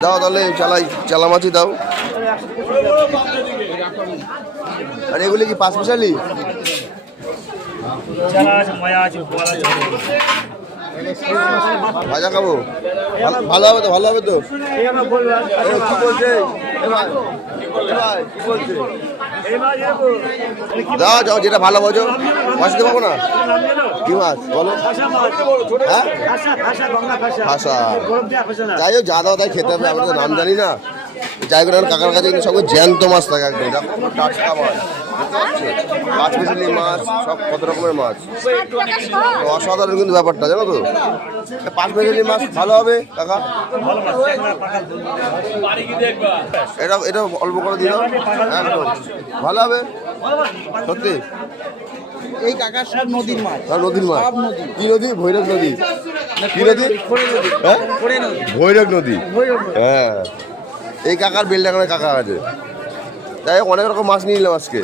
দাও তাহলে চালা মাছি দাও। আর এগুলি কি পাঁচ মিশালি? ভাজা খাবো, ভালো হবে তো? ভালো হবে তো? কি বলছে দাও যাও, যেটা ভালো বোঝো। মাছ দিতে পারবো না। কি মাছ বলো? হ্যাঁ, ভাষা। যাই হোক, যা দাও তাই খেতে হবে, আমরা তো নাম জানি না। যাই করে কাকার কাছে কিন্তু সব জ্যান্ত মাছ থাকে একদম, টাটকা মাছ। পাঁচ মিশালি মাছ, সব কত রকমের মাছ, অসাধারণ কিন্তু ব্যাপারটা, জানো তো? পাঁচ মিশালি মাছ ভালো হবে কাকা। এটা অল্প করে দিল, একদম ভালো হবে সত্যি। এই কাকার সব নদীর মাছ। নদীর মাছ? কি নদী? ভৈরব নদী। কি নদী? হ্যাঁ, ভৈরব নদী। হ্যাঁ, এই কাকার বেলডাঙ্গার কাকা আছে। যাই হোক, অনেক রকম মাছ নিয়ে নিলাম আজকে।